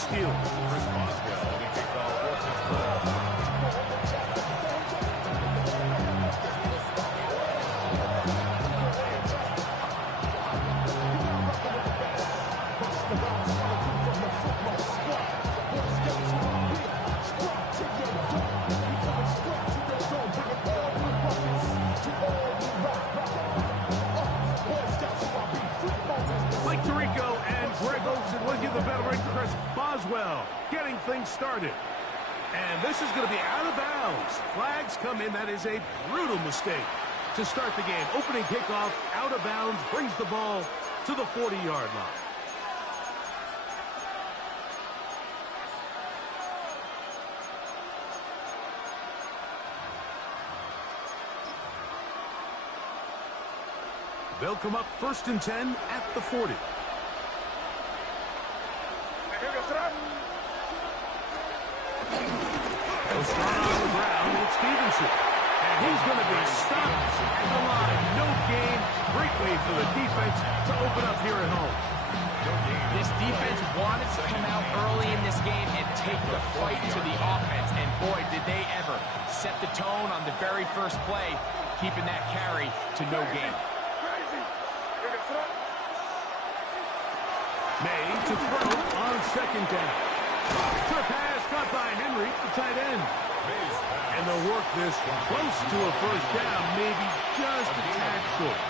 steal. Chris Boswell, he kicked off Washington's ball. The veteran Chris Boswell getting things started. And this is going to be out of bounds. Flags come in. That is a brutal mistake to start the game. Opening kickoff, out of bounds, brings the ball to the 40-yard line. They'll come up 1st and 10 at the 40. They'll start on the ground with Stevenson. And he's going to be stopped at the line. No gain. Great way for the defense to open up here at home. This defense wanted to come out early in this game and take the fight to the offense. And boy, did they ever set the tone on the very first play, keeping that carry to no gain. May to throw on 2nd down. The pass caught by Henry, the tight end. And they'll work this close to a 1st down, maybe just a tad short.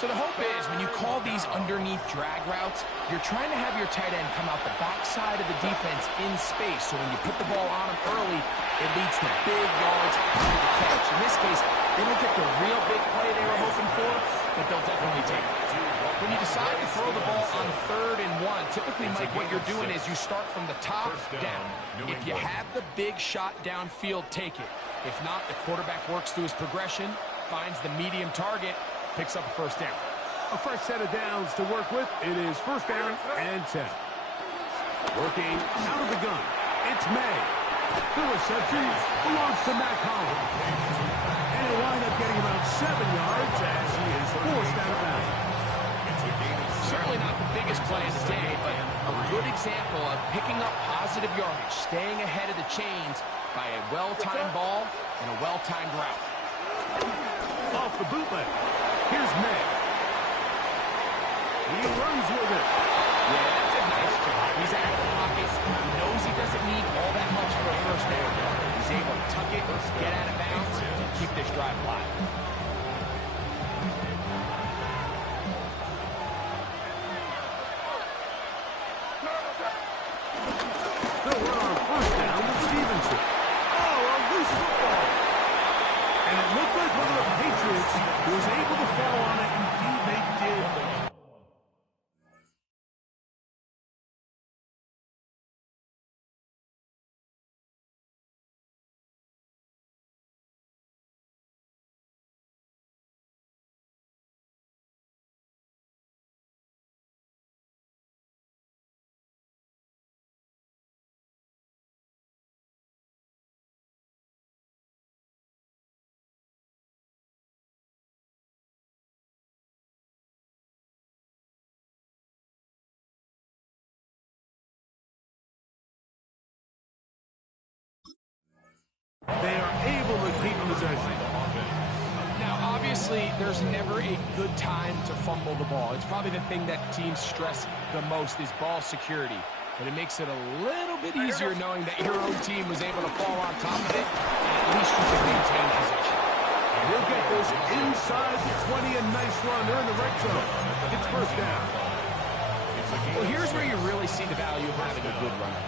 So the hope is when you call these underneath drag routes, you're trying to have your tight end come out the backside of the defense in space. So when you put the ball on him early, it leads to big yards after the catch. In this case, they don't get the real big play they were hoping for, but they'll definitely take it. When you decide to throw the ball on 3rd and 1, typically, Mike, what you're doing is you start from the top down. If you have the big shot downfield, take it. If not, the quarterback works through his progression, finds the medium target, picks up a 1st down. A fresh set of downs to work with. It is 1st down and 10. Working out of the gun. It's May. The reception belongs to Matt Collins. And he'll wind up getting about 7 yards as he is forced out of bounds. Certainly not the biggest play of the day, but a good example of picking up positive yardage, staying ahead of the chains by a well-timed ball and a well-timed route. Off the bootleg. Here's May. He runs with it. Yeah, that's a nice job. He's out of the pocket. He knows he doesn't need all that much for a 1st down. He's able to tuck it, get out of bounds, and keep this drive alive. They'll run on 1st down with Stevenson. Oh, a loose football. And it looked like one of the Patriots was able to fall on it. Indeed, they did. They are able to keep possession. Now, obviously, there's never a good time to fumble the ball. It's probably the thing that teams stress the most is ball security. But it makes it a little bit easier knowing that your own team was able to fall on top of it, and at least you can maintain possession. And he'll get this inside the 20, a nice run. They're in the red zone. It's 1st down. Well, here's where you really see the value of having a good runner.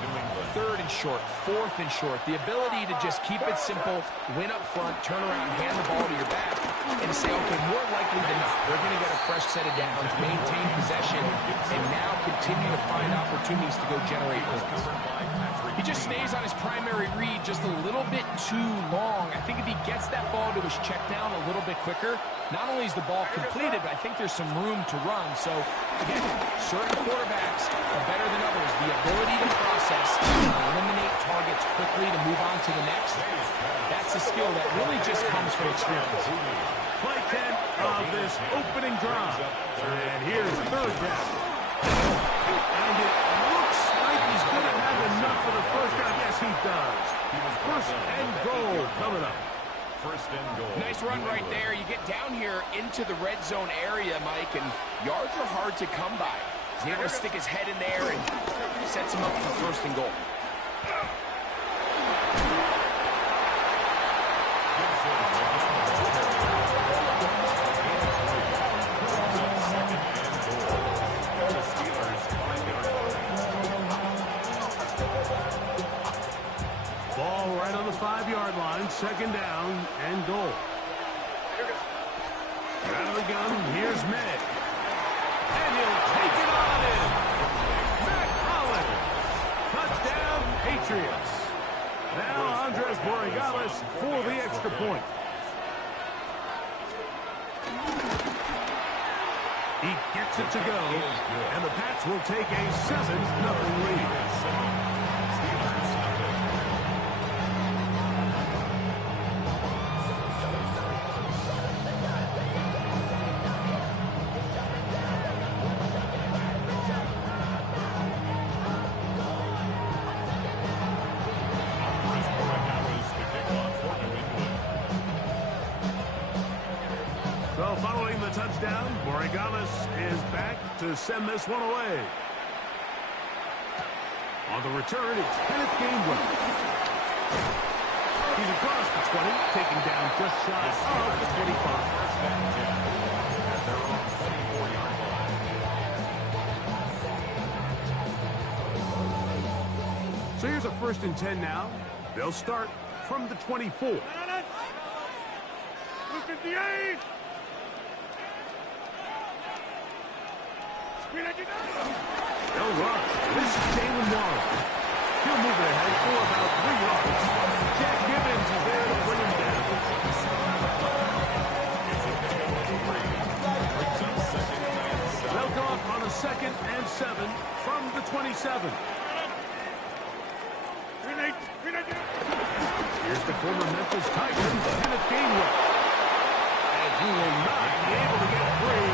3rd and short, 4th and short. The ability to just keep it simple, win up front, turn around, hand the ball to your back, and to say, okay, more likely than not, we're going to get a fresh set of downs, maintain possession, and now continue to find opportunities to go generate points. He just stays on his primary read just a little bit too long. I think if he gets that ball to his check down a little bit quicker, not only is the ball completed, but I think there's some room to run. So, again, certain quarterbacks are better than others. The ability to process and eliminate targets quickly to move on to the next, that's a skill that really just comes from experience. Play 10 of this opening drive. And here's 3rd down. And it looks like he's going First and goal coming up. First and goal. Nice run right there. You get down here into the red zone area, Mike, and yards are hard to come by. He's able to stick his head in there and sets him up for first and goal. Ball right on the 5-yard line. Second down and goal. Out of the gun, here's May. And he'll take it on in. Matt Collins. Touchdown, Patriots. Now Andres Borregales for the extra point. He gets it to go, and the Pats will take a 7-0 lead. So following the touchdown, Borregales is back to send this one away. On the return, it's Kenneth Gainwell. He's across the 20, taken down just shy of the 25. So here's a 1st and 10 now. They'll start from the 24. 58. They'll run. This is Jalen Warren. He'll move it ahead for about 3 yards. Jack Gibbons is there to bring him down. They'll go up on a 2nd and 7 from the 27. Here's the former Memphis Titan, Kenneth Gainwell. And he will not be able to get free.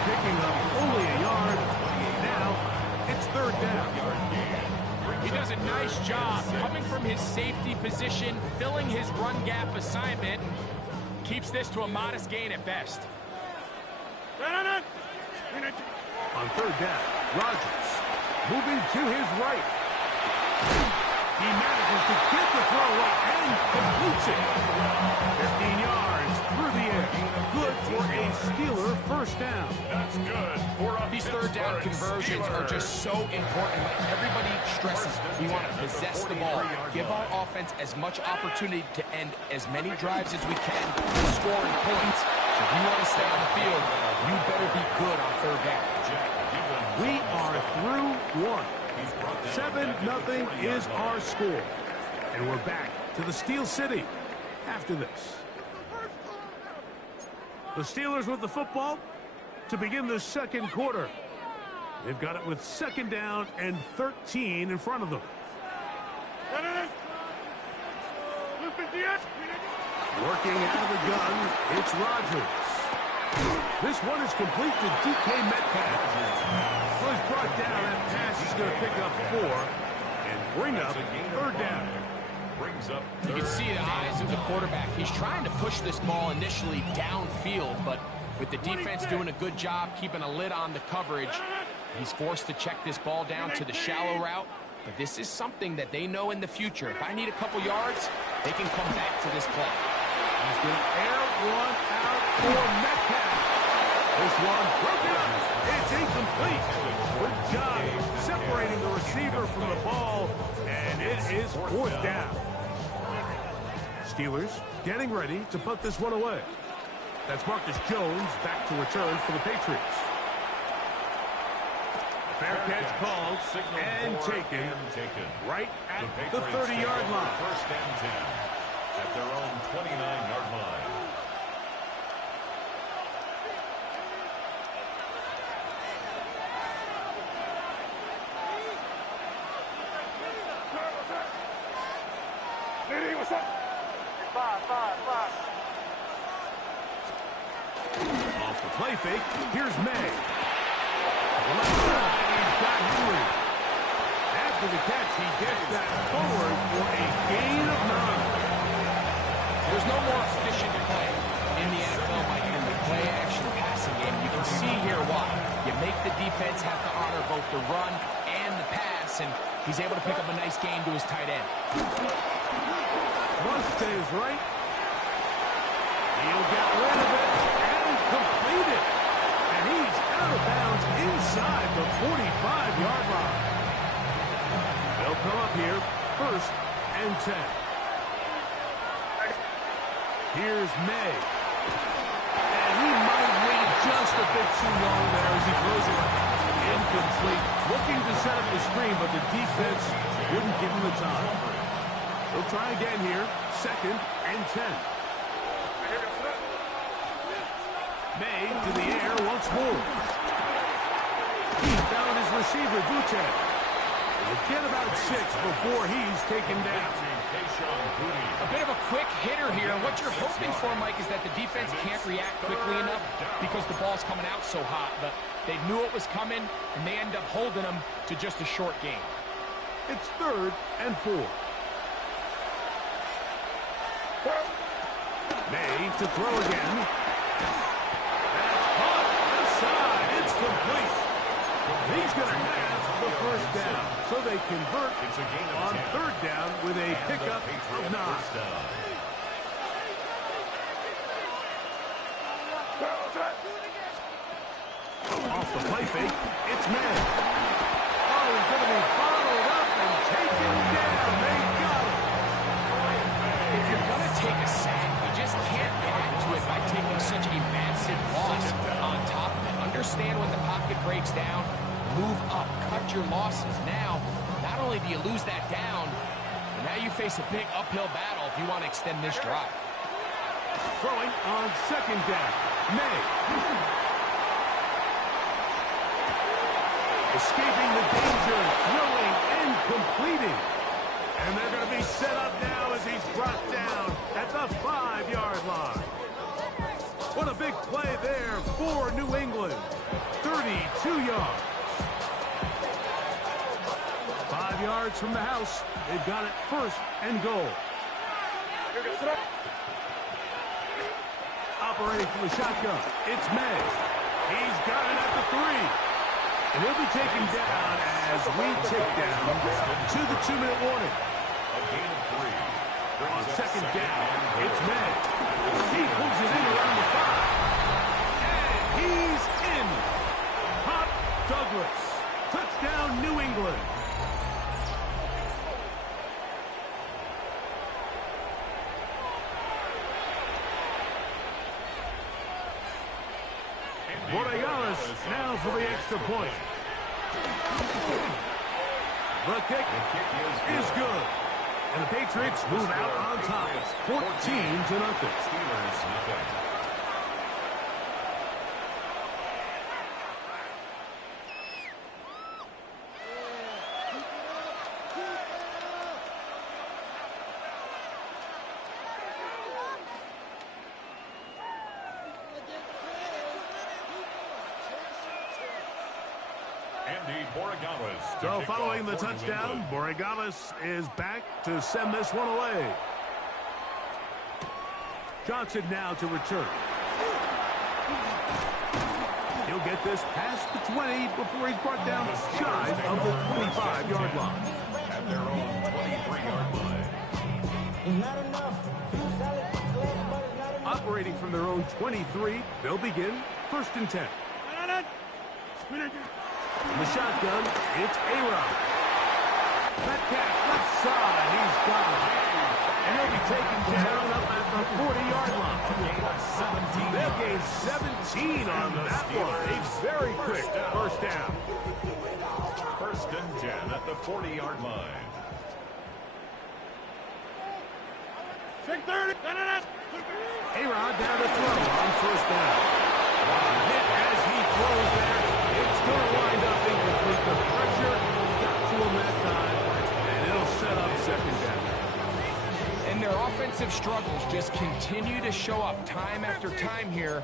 Picking up only a yard. Now, it's 3rd down. He does a nice job coming from his safety position, filling his run gap assignment. Keeps this to a modest gain at best. On 3rd down, Rodgers moving to his right. He manages to get the throw away and completes it. 15 yards through the air. Good for a Steeler 1st down. That's good. These 3rd down conversions are just so important. Everybody stresses we want to possess the ball, give our offense as much opportunity to end as many drives as we can, scoring points. So if you want to stay on the field, you better be good on 3rd down. We are through 1. 7-0 is our score. And we're back to the Steel City after this. The Steelers with the football to begin the 2nd quarter. They've got it with 2nd down and 13 in front of them. Working out of the gun, it's Rodgers. This one is complete to DK Metcalf. Well, he's brought down. That pass is going to pick up 4 and bring up 3rd down. You can see the eyes of the quarterback. He's trying to push this ball initially downfield, but with the defense doing a good job keeping a lid on the coverage, he's forced to check this ball down to the shallow route. But this is something that they know in the future. If I need a couple yards, they can come back to this play. He's going to air one out for Metcalf. This one broken up. It's incomplete. Good job separating the receiver from the ball, and it is 4th down. Steelers getting ready to put this one away. That's Marcus Jones back to return for the Patriots. Fair catch called and taken right at the 30-yard line. 1st and 10 at their own 29-yard line. Off the play fake, here's May. To the left side, he's got Henry. After the catch. He gets that forward for a gain of 9. There's no more efficient play in the NFL, Mike, than the play-action passing game. You can see here why. You make the defense have to honor both the run and the pass, and he's able to pick up a nice gain to his tight end. One stays right. He'll get rid of it and complete it. And he's out of bounds inside the 45-yard line. They'll come up here, 1st and 10. Here's May. And he might have waited just a bit too long there as he throws it. Incomplete. Looking to set up the screen, but the defense wouldn't give him the time. He'll try again here, 2nd and 10. May to the air once more. He found his receiver, Butte. He'll get about 6 before he's taken down. A bit of a quick hitter here. What you're hoping for, Mike, is that the defense can't react quickly enough because the ball's coming out so hot. But they knew it was coming, and they end up holding them to just a short game. It's 3rd and 4. May to throw again. That's caught inside. It's complete. He's going to have the 1st down. So they convert on 3rd down with a pickup of 9. Off the play fake, it's May. Oh, he's going to be followed up and taken down. They got him. If you're going to take a sack, you just can't add to it by taking such a massive loss on top of it. Understand when the pocket breaks down, move up, cut your losses. Now, not only do you lose that down, but now you face a big uphill battle if you want to extend this drive. Throwing on 2nd down, May. Escaping the danger, throwing and completing. And they're going to be set up now as he's brought down at the 5-yard line. What a big play there for New England. 32 yards. 5 yards from the house. They've got it 1st and goal. Operating from the shotgun, it's May. He's got it at the 3. And he'll be taken down as we tick down to the 2-minute warning. A gain of 3. On 2nd down, it's May. He pulls it in around the 5. And he's in. Pop Douglas. Touchdown, New England. Borregales now for the extra point. The kick is good. And the Patriots move out on top. 14-0. Steelers nothing. So following the touchdown, Borregales is back to send this one away. Johnson now to return. He'll get this past the 20 before he's brought down shy of the 25-yard line. At their own 23-yard line. Operating from their own 23, they'll begin 1st and 10. The shotgun, it's A-Rod. Metcalf left side, he's got it. And he'll be taken down up at the 40-yard line. They'll gain 17 on that one. A very quick 1st down. 1st and 10 at the 40-yard line. A-Rod down to throw on 1st down. Hit as he throws there. It's going to wind up incomplete. The pressure got to him that time, and it'll set up 2nd down. And their offensive struggles just continue to show up time after time here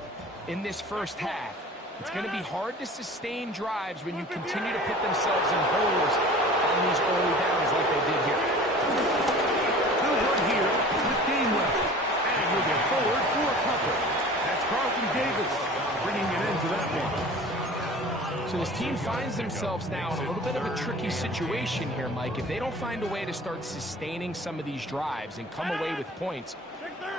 in this 1st half. It's going to be hard to sustain drives when you continue to put themselves in holes on these early downs like they did here. They'll run here with Gainwell. And he'll get forward for a couple. That's Carlton Davis bringing an end to that one. So this team finds themselves now in a little bit of a tricky situation here, Mike. If they don't find a way to start sustaining some of these drives and come away with points,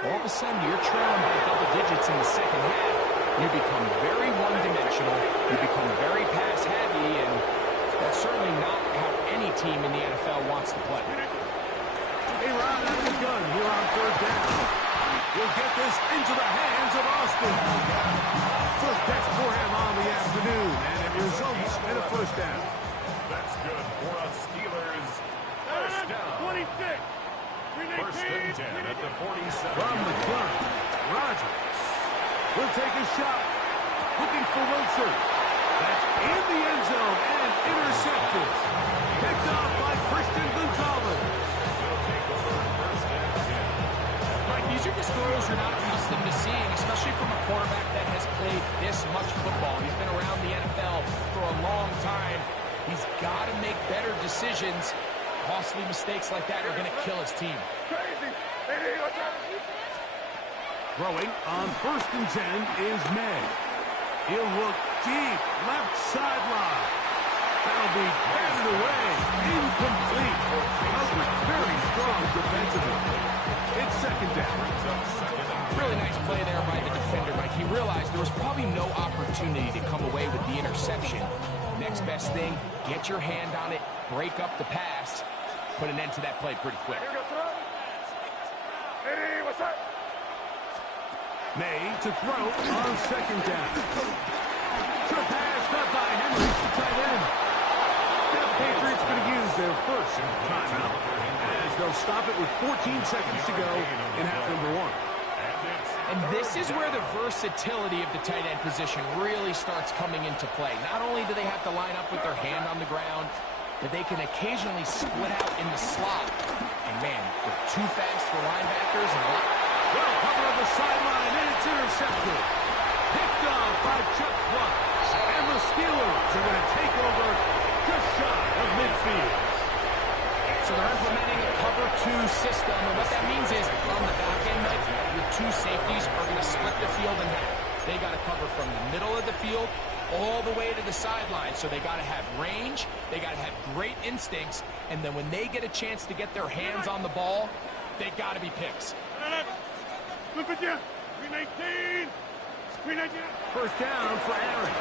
all of a sudden you're trailing by double digits in the second half. You become very one-dimensional. You become very pass-heavy, and that's certainly not how any team in the NFL wants to play. A run out of the gun here on third down. He'll get this into the hands of Austin. First catch for him on the afternoon, and it results in a first down. That's good for us Steelers. First down. 26. First and 10 at the 47. From the gun, Rodgers will take a shot. Looking for Wilson. That's in the end zone and intercepted. Picked off by Christian Gonzalez. He'll take over first and 10. Mike, these are just throws you're not accustomed to seeing, especially from a quarterback that has played this much football. He's been around the NFL for a long time. He's got to make better decisions. Costly mistakes like that are going to kill his team. Throwing on first and 10 is May. He'll look deep, left sideline. That'll be batted away, incomplete. Coverage very strong defensively. It's second down. Really nice play there by the defender, Mike. He realized there was probably no opportunity to come away with the interception. Next best thing, get your hand on it, break up the pass, put an end to that play pretty quick. May to throw on second down. Good pass cut by Henry to tight end. Now the Patriots going to use their first timeout as they'll stop it with 14 seconds to go in half number one. And this is where the versatility of the tight end position really starts coming into play. Not only do they have to line up with their hand on the ground, but they can occasionally split out in the slot. And man, they're too fast for linebackers and a lot. Well, cover on the sideline, and it's intercepted. Picked off by Chuck Clark. And the Steelers are going to take over just shy of midfield. So they're implementing a cover 2 system, and what that means is on the back end, Mike, your 2 safeties are going to split the field in half. They got to cover from the middle of the field all the way to the sideline, so they got to have range, they got to have great instincts, and then when they get a chance to get their hands on the ball, they got to be picks. First down for Aaron.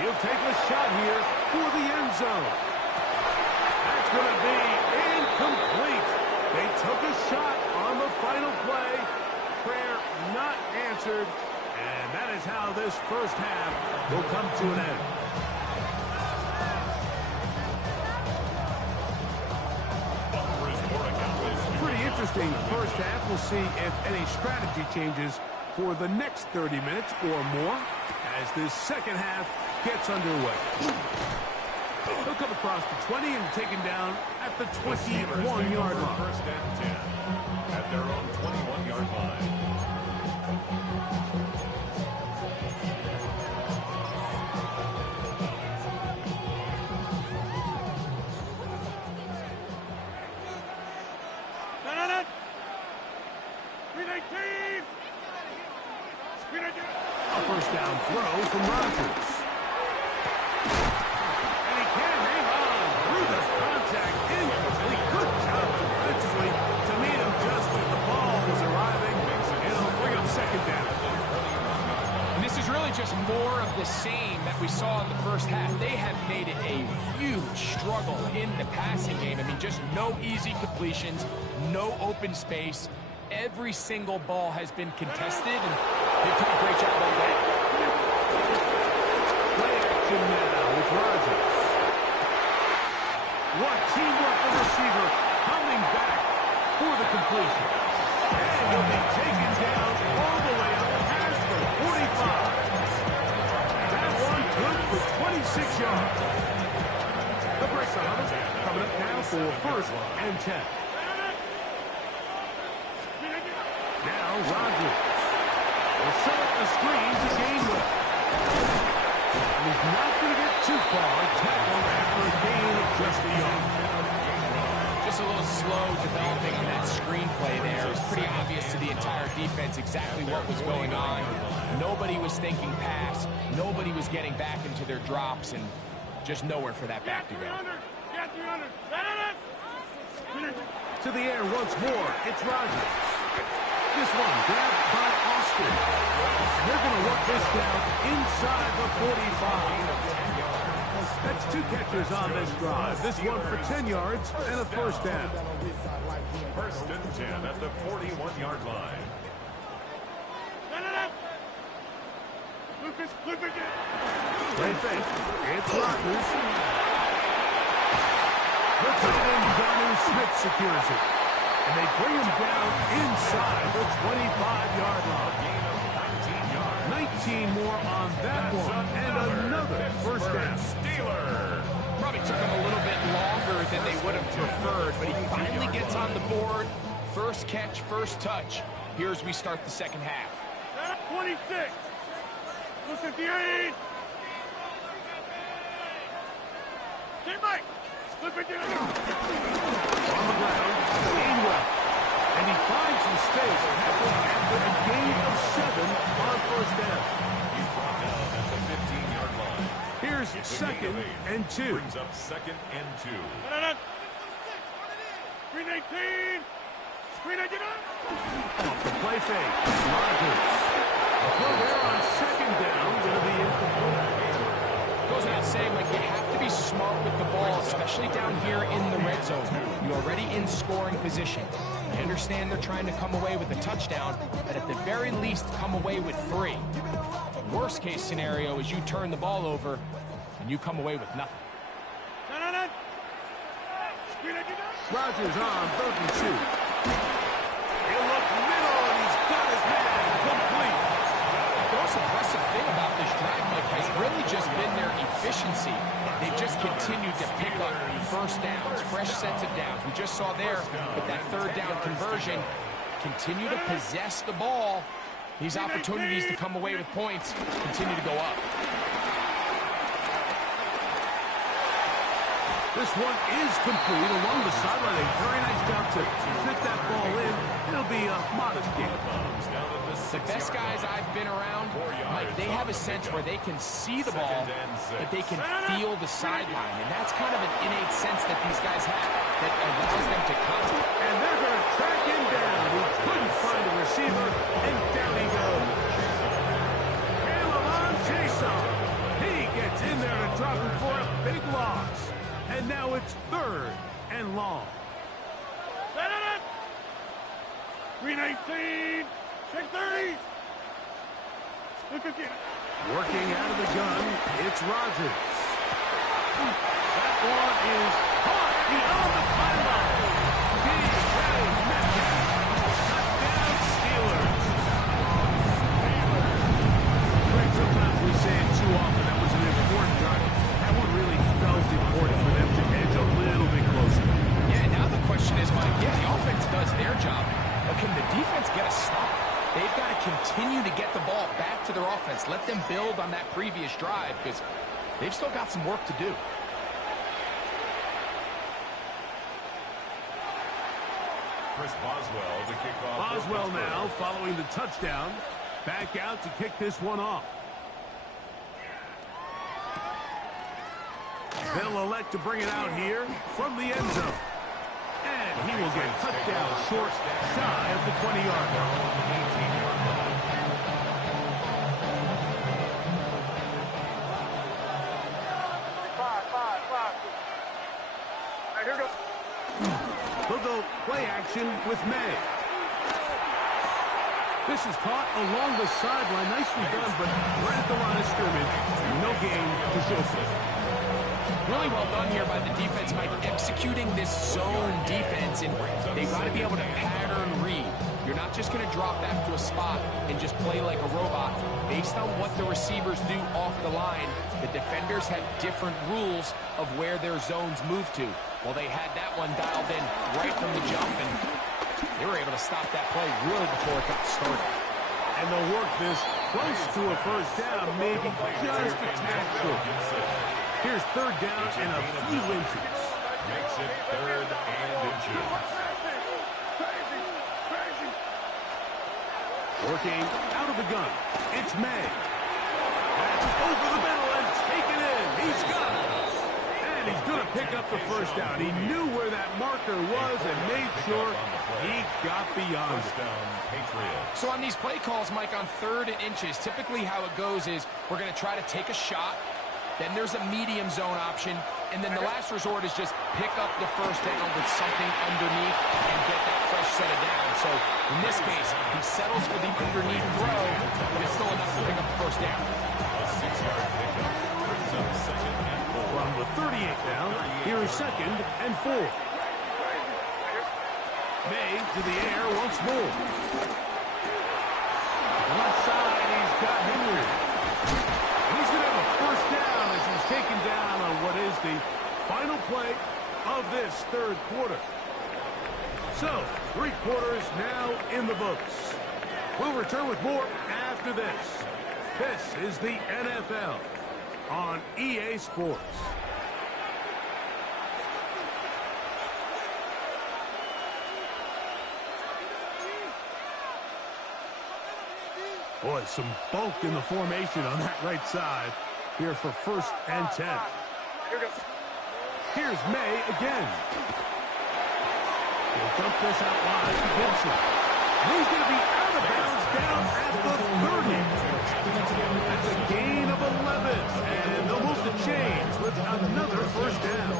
He'll take a shot here for the end zone. That's going to be incomplete. They took a shot on the final play. Prayer not answered. And that is how this first half will come to an end. Pretty interesting first half. We'll see if any strategy changes for the next 30 minutes or more as this second half gets underway. He'll come across the 20 and taken down at the 21-yard line. First and 10 at their own 21-yard line. A first down throw from Rodgers. And he can't hang on through this contact. Incomplete. Good job defensively to meet him just as the ball was arriving. It'll bring up second down. And this is really just more of the same that we saw in the first half. They have made it a huge struggle in the passing game. I mean, just no easy completions, no open space. Every single ball has been contested, and they've done a great job on that. Play action now with Rodgers. What teamwork the receiver coming back for the completion. And he'll be taken down all the way up past the 45. That one good for 26 yards. The break coming up now for first and 10. Now Rodgers will set up the screen to Gainwell. And he's not going to get too far. Tackled after a gain of just a yard. Just a little slow developing on that screenplay there. It was pretty obvious to the entire defense exactly what was going on. Nobody was thinking pass. Nobody was getting back into their drops, and just nowhere for that back to go. To the air once more. It's Rodgers. This one grabbed by Austin. They're going to work this down inside the 45. That's 2 catchers on this drive. This one for 10 yards and a first down. First and 10 at the 41-yard line. Play fake. It's Rodgers. The tight end, Jonnu Smith, secures it. And they bring him down inside the 25-yard line. 19 more on that one, and another first down. Steeler. Probably took him a little bit longer than they would have preferred, but he finally gets on the board. First catch, first touch. Here's we start the second half. 26. Look at the 8. Hey, Mike. Look at the 8. On the ground, Gainwell. And he finds some space after a gain of 7 on first down. He's brought down at the 15-yard line. Here's second and 2. Brings up second and 2. Green 18. Green 18. Off the play fake. Rodgers. A throw there on second down. Going to be incomplete. Goes without saying, like, you have to be smart with the ball, especially down here in the red zone. You're already in scoring position. I understand they're trying to come away with a touchdown, but at the very least, come away with 3. Worst case scenario is you turn the ball over and you come away with nothing. Rodgers on 3rd and 2. He'll look middle, and he's got his man complete. The most impressive thing about this drive, Mike, has really just been their efficiency. They've just continued to pick up first downs, fresh sets of downs. We just saw there with that 3rd down conversion. Continue to possess the ball. These opportunities to come away with points continue to go up. This one is complete along the sideline. A very nice job to fit that ball in. It'll be a modest gain. The best guys I've been around, Mike, they have a sense where they can see the ball, but they can feel the sideline. And that's kind of an innate sense that these guys have that allows them to contact. And they're going to track him down. He couldn't find a receiver, and down he goes. Caleb Jason. He gets in there to drop him for a big loss. And now it's 3rd and long. Green 18. Check 30. Look at that. Working out of the gun, it's Rodgers. That one is caught beyond the pylon. DJ Metcalf. Touchdown Steelers. Greg, sometimes we say it too often. That was an important drive. That one really felt important for them to edge a little bit closer. Yeah, now the question is, Mike, yeah, the offense does their job, but can the defense get a stop? They've got to continue to get the ball back to their offense. Let them build on that previous drive because they've still got some work to do. Chris Boswell to kick off. Boswell now following the touchdown. Back out to kick this one off. They'll elect to bring it out here from the end zone. And he will get cut down short, shy of the 20-yard line. Here goes. He'll go play action with May. This is caught along the sideline. Nicely done, but right at the line of scrimmage. No gain to show for it. Really well done here by the defense, Mike, executing this zone defense, and they've got to be able to pattern read. You're not just going to drop back to a spot and just play like a robot. Based on what the receivers do off the line, the defenders have different rules of where their zones move to. Well, they had that one dialed in right from the jump, and they were able to stop that play really before it got started. And they'll work this close to a first down, maybe just a tad short. Here's 3rd down and a few inches. makes it 3rd and inches. Working out of the gun. It's May. That's over the middle and taken in. He's got it. And he's going to pick up the first down. He knew where that marker was and made sure he got beyond First it. down, Patriots. So on these play calls, Mike, on 3rd and inches, typically how it goes is we're going to try to take a shot. Then there's a medium zone option. And then the last resort is just pick up the first down with something underneath and get that fresh set of downs. So in this case, he settles for the underneath throw, but it's still enough to pick up the first down. A 6-yard pickup brings up 2nd and 4. From the 38 down, here is 2nd and 4. May to the air once more. Left side, he's got Henry. He's going to have a first down as he's taken down on what is the final play of this 3rd quarter. So, 3 quarters now in the books. We'll return with more after this. This is the NFL on EA Sports. Boy, some bulk in the formation on that right side here for 1st and 10. Here's May again. He'll dump this out wide to Gibson. And he's going to be out of bounds down at the 30. That's a gain of 11. And they'll move the chains with another first down.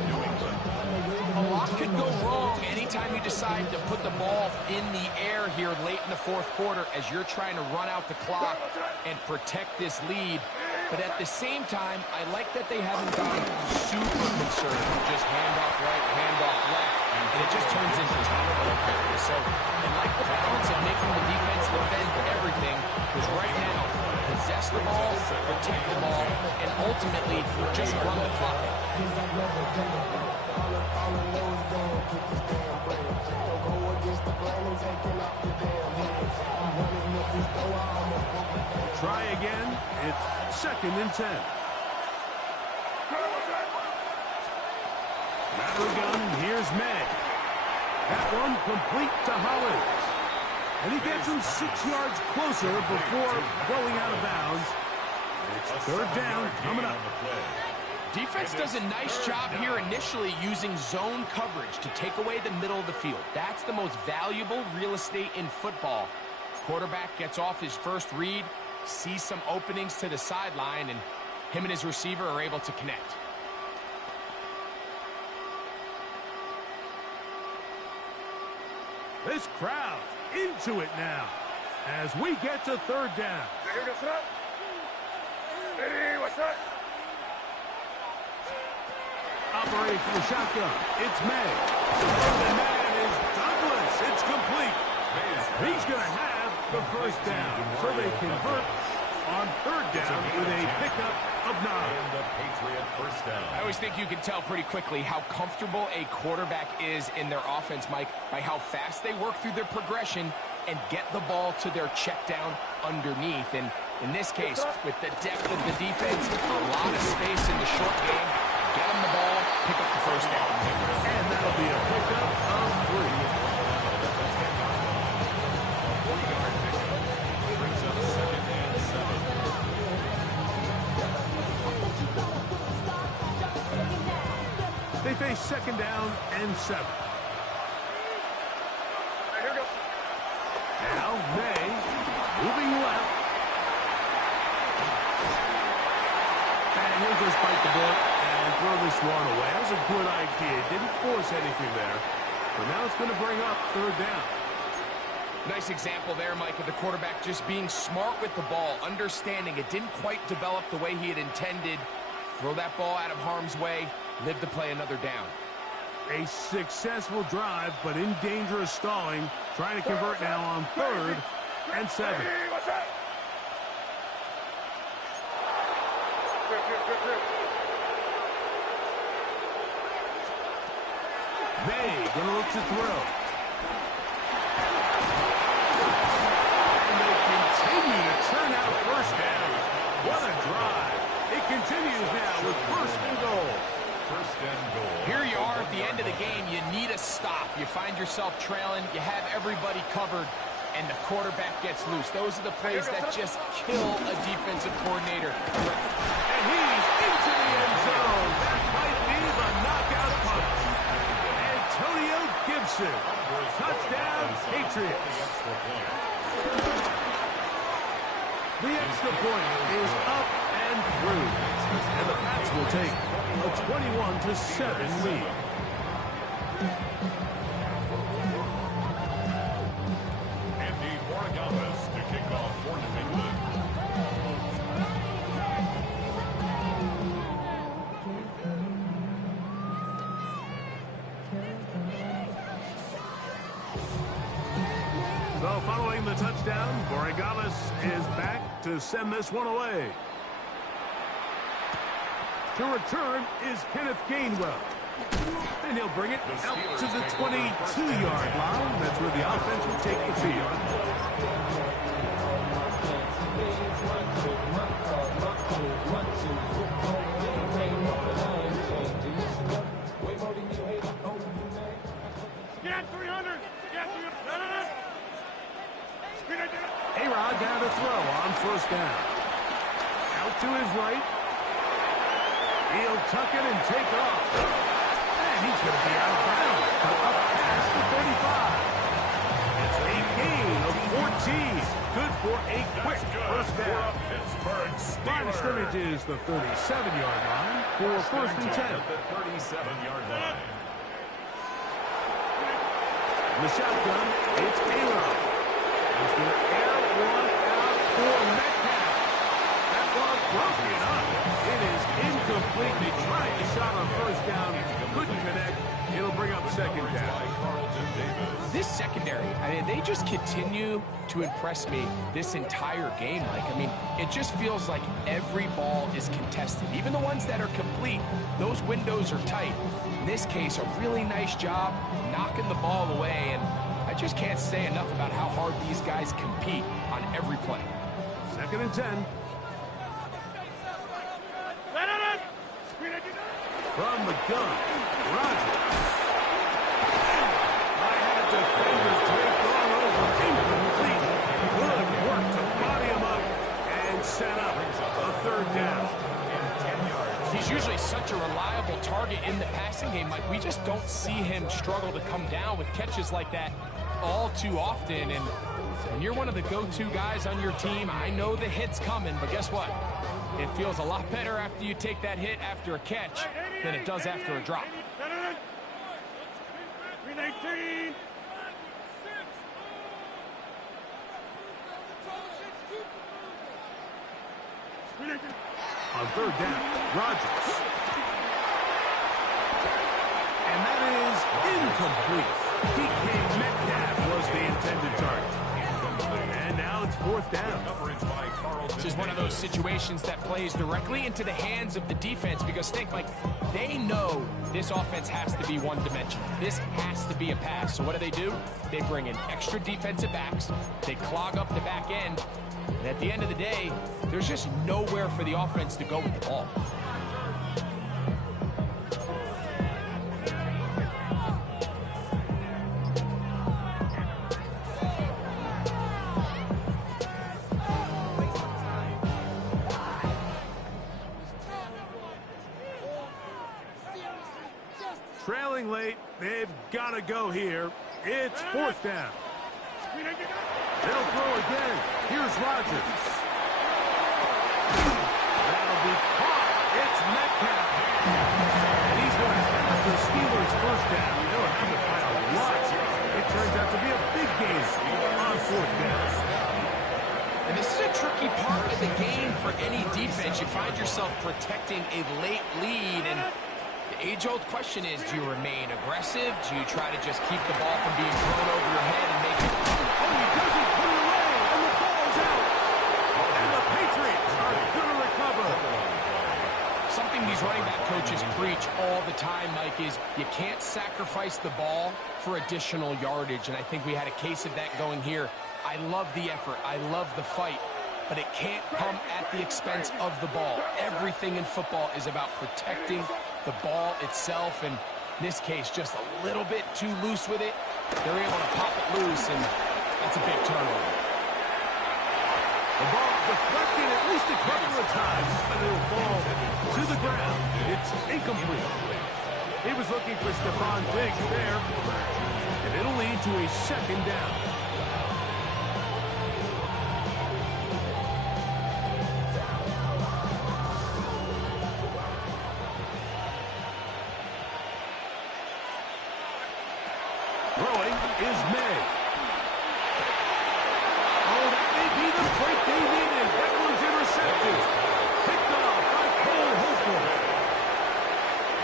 A lot could go wrong anytime you decide to put the ball in the air here late in the 4th quarter as you're trying to run out the clock and protect this lead. But at the same time, I like that they haven't gone super conservative. Just handoff right, handoff left, and it just turns into time practice. So I like the balance of making the defense defend everything, because right now, possess the ball, protect the ball, and ultimately just run the clock. Try again. It's 2nd and 10. Battery gun, here's May. That one complete to Hollins. And he gets him 6 yards closer before going out of bounds. It's 3rd down coming up. Defense does a nice job here initially using zone coverage to take away the middle of the field. That's the most valuable real estate in football. Quarterback gets off his first read, sees some openings to the sideline, and him and his receiver are able to connect. This crowd into it now as we get to 3rd down. Operating for the shotgun. It's May. And that is Douglas. It's complete. He's going to have the first down. So they convert on 3rd down with a pickup of 9. And the Patriot first down. I always think you can tell pretty quickly how comfortable a quarterback is in their offense, Mike, by how fast they work through their progression and get the ball to their check down underneath. And in this case, with the depth of the defense, a lot of space in the short game, get them the ball, pick up the first down. And that'll be a pickup of 3. Brings up 2nd and 7. They face 2nd down and 7. Now May moving left. And he'll just bite the bullet and throw this one away. That was a good idea. Didn't force anything there. But now it's going to bring up 3rd down. Nice example there, Mike, of the quarterback just being smart with the ball, understanding it didn't quite develop the way he had intended. Throw that ball out of harm's way, live to play another down. A successful drive, but in danger of stalling. Trying to convert now on 3rd and 7. May going to look to throw. And they continue to turn out first down. What a drive. It continues now with 1st and goal. First and goal. Here you are at the end end of the game, you need a stop. You find yourself trailing, you have everybody covered, and the quarterback gets loose. Those are the plays that just kill a defensive coordinator. And he's into the end zone. That might be the knockout punch. Antonio Gibson. Touchdown, Patriots. The extra point is up and through. And the Pats will take a 21-7 lead. To kick off for New England. So following the touchdown, Borregales is back to send this one away. To return is Kenneth Gainwell. And he'll bring it out to the 22-yard line. That's where the offense will take the field. Get 300. Get 300. A-Rod down to throw on first down. Out to his right. He'll tuck it and take off. And he's going to be out of bounds. Up past the 35. It's a gain of 14. Good for a quick first down. Line of scrimmage is the 37-yard line for first and 10. The 37-yard line. In the shotgun, it's A-Rod. He's going to air one out for Metcalf. That ball broken up. It is incomplete. They tried the shot on first down. Couldn't connect. It'll bring up second down. This secondary, I mean, they just continue to impress me this entire game. I mean, it just feels like every ball is contested. Even the ones that are complete, those windows are tight. In this case, a really nice job knocking the ball away, and I just can't say enough about how hard these guys compete on every play. Second and 10. From the gun, Rodgers. I had defenders draped all over. Incomplete. Good work to body him up and set up a third down. He's usually such a reliable target in the passing game. Like, we just don't see him struggle to come down with catches like that all too often. And when you're one of the go-to guys on your team, I know the hit's coming, but guess what? It feels a lot better after you take that hit after a catch than it does after a drop. 319. On third down, Rodgers. And that is incomplete. DK Metcalf was the intended target. And now it's fourth down. This is one of those situations that plays directly into the hands of the defense because think, like, they know this offense has to be one-dimensional. This has to be a pass. So what do? They bring in extra defensive backs. They clog up the back end. And at the end of the day, there's just nowhere for the offense to go with the ball. Trailing late, they've got to go here. It's fourth down. They'll throw again. Here's Rodgers. That'll be caught. It's Metcalf. And he's going to have the Steelers first down. They'll have it by a lot. It turns out to be a big game on fourth down. And this is a tricky part of the game for any defense. You find yourself protecting a late lead, and the age-old question is, do you remain aggressive? Do you try to just keep the ball from being thrown over your head and make it? Oh, he doesn't put it away, and the ball's out. And the Patriots are going to recover. Something these running back coaches preach all the time, Mike, is you can't sacrifice the ball for additional yardage, and I think we had a case of that going here. I love the effort. I love the fight. But it can't come at the expense of the ball. Everything in football is about protecting the ball itself, and In this case, just a little bit too loose with it. They're able to pop it loose, and that's a big turnover. The ball deflected at least a couple of times, but it'll fall to the ground. It's incomplete. He was looking for Stephon Diggs there, and it'll lead to a second down. Throwing is May. Oh, that may be the break they needed. That one's intercepted. Picked off by Cole Holcomb.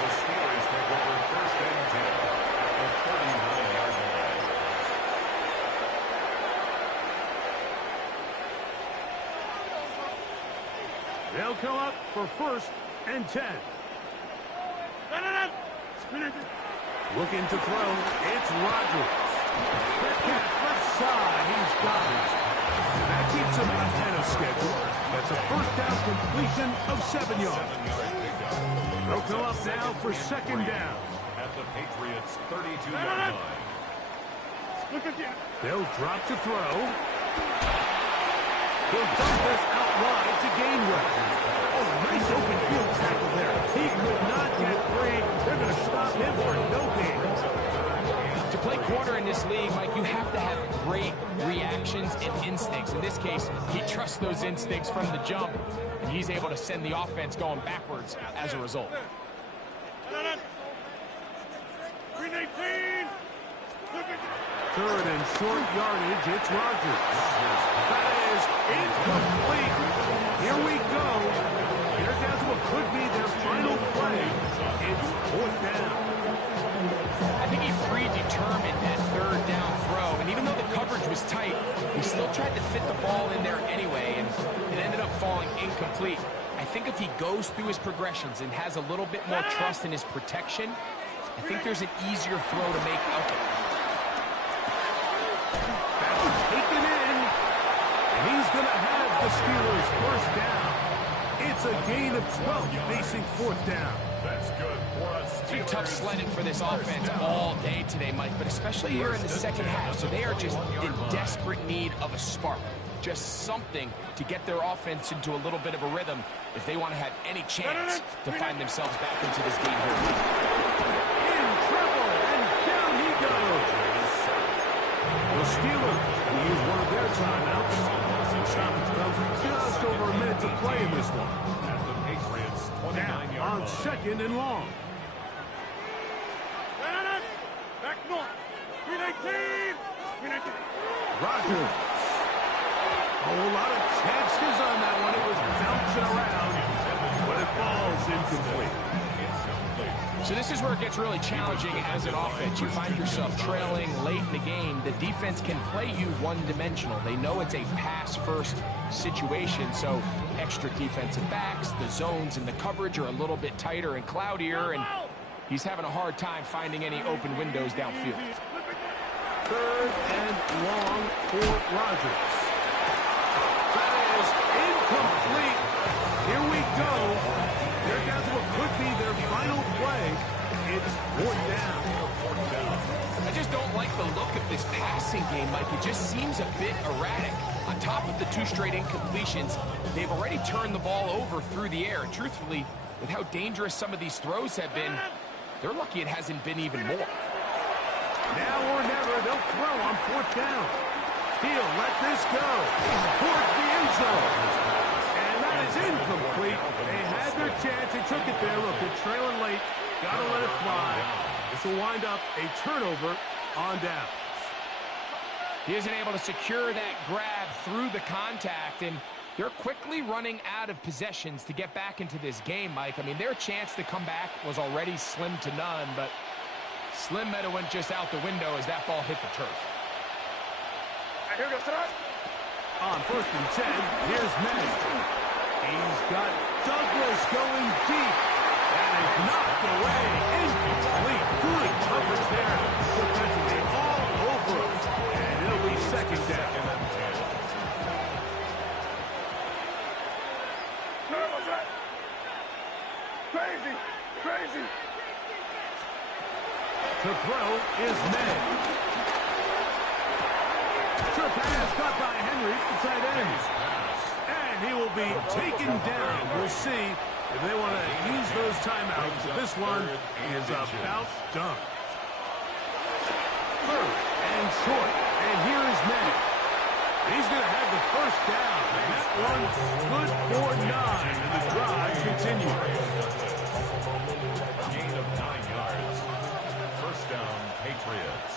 The Steelers take over first and 10 at the 39-yard line. They'll come up for first and 10. Looking to throw, it's Rodgers. Left side, he's got it. That keeps him ahead of schedule. That's a first down completion of 7 yards. They'll come up now for second down. At the Patriots' 32-yard line. They'll drop to throw. He'll dump this out wide to Gainwell. Oh, nice open field tackle there. He could not get free. They're going to stop him for no gain. To play corner in this league, Mike, you have to have great reactions and instincts. In this case, he trusts those instincts from the jump, and he's able to send the offense going backwards as a result. Third and short yardage, it's Rodgers. That is incomplete. Here we go. They're down to what could be their final play. It's fourth down. I think he predetermined that third down throw, and even though the coverage was tight, he still tried to fit the ball in there anyway, and it ended up falling incomplete. I think if he goes through his progressions and has a little bit more trust in his protection, I think there's an easier throw to make out there. That's taken in, and he's going to have the Steelers first down. It's a gain of 12 facing fourth down. That's good for us. It's been tough sledding for this offense all day today, Mike, but especially here in the second half. So they are just in desperate need of a spark, just something to get their offense into a little bit of a rhythm if they want to have any chance to find themselves back into this game here. In trouble, and down he goes. The Steelers will use one of their timeouts. Stoppage comes just over a minute to play in this one. At the Patriots' Now 29-yard on line. second and long. Back north. 319. Rodgers. A whole lot of chances on that one. It was bouncing around, but it falls incomplete. So this is where it gets really challenging as an offense. You find yourself trailing late in the game. The defense can play you one-dimensional. They know it's a pass-first situation, so extra defensive backs, the zones, and the coverage are a little bit tighter and cloudier, and he's having a hard time finding any open windows downfield. Third and long for Rodgers. That is incomplete. Here we go. They're down to what could be their final play. It's fourth down. I just don't like the look of this passing game, Mike. It just seems a bit erratic. On top of the 2 straight incompletions, they've already turned the ball over through the air. And truthfully, with how dangerous some of these throws have been, they're lucky it hasn't been even more. Now or never, they'll throw on fourth down. He'll let this go towards the end zone. And that is incomplete. They had their chance. They took it there. Look, they're trailing late. Got to let it fly. This will wind up a turnover on downs. He isn't able to secure that grab through the contact, and they're quickly running out of possessions to get back into this game, Mike. I mean, their chance to come back was already slim to none, but slim might have went just out the window as that ball hit the turf. On first and 10, here's May. He's got Douglas going deep. And is knocked away. Incomplete. Good coverage there. Defensively all over him. And it'll be second down. Crazy. To throw is May. Trip pass caught by Henry, the tight end. And he will be taken down. We'll see if they want to use those timeouts. This one is about done. Third and short. And here is May. He's going to have the first down. And that one's good for 9. And the drive continues. Gain of 9 yards. First down, Patriots.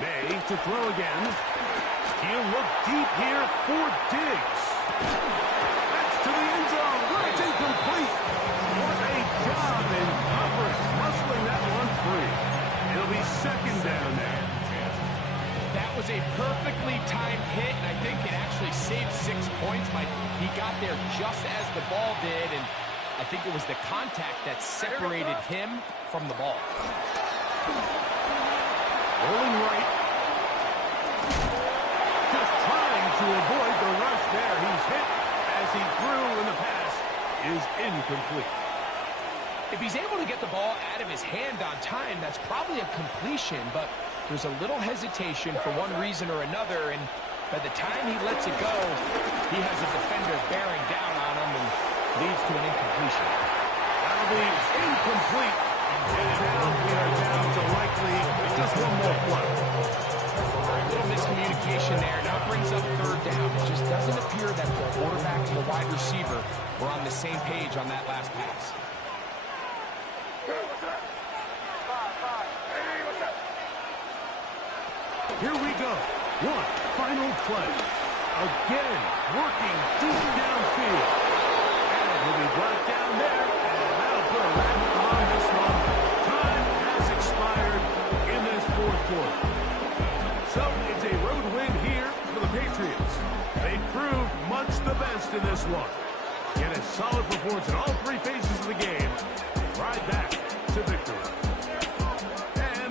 May to throw again. He'll look deep here for Diggs. That's to the end zone. It's incomplete. What a job in coverage, muscling that one free. It'll be second down there. That was a perfectly timed hit, and I think it actually saved 6 points. He got there just as the ball did, and I think it was the contact that separated him from the ball. Rolling right. Just trying to avoid the rush there. He's hit as he threw, and the pass is incomplete. If he's able to get the ball out of his hand on time, that's probably a completion, but there's a little hesitation for one reason or another, and by the time he lets it go, he has a defender bearing down on him and leads to an incompletion. That'll be incomplete. And now we are down to likely just one more play. A little miscommunication there. Now it brings up third down. It just doesn't appear that the quarterback and the wide receiver were on the same page on that last pass. Here we go. One final play. Again, working deep downfield. And he'll be brought down there, and that'll put a wrap on this one. Time has expired in this fourth quarter. So it's a road win here for the Patriots. They proved much the best in this one. Get a solid performance in all three phases.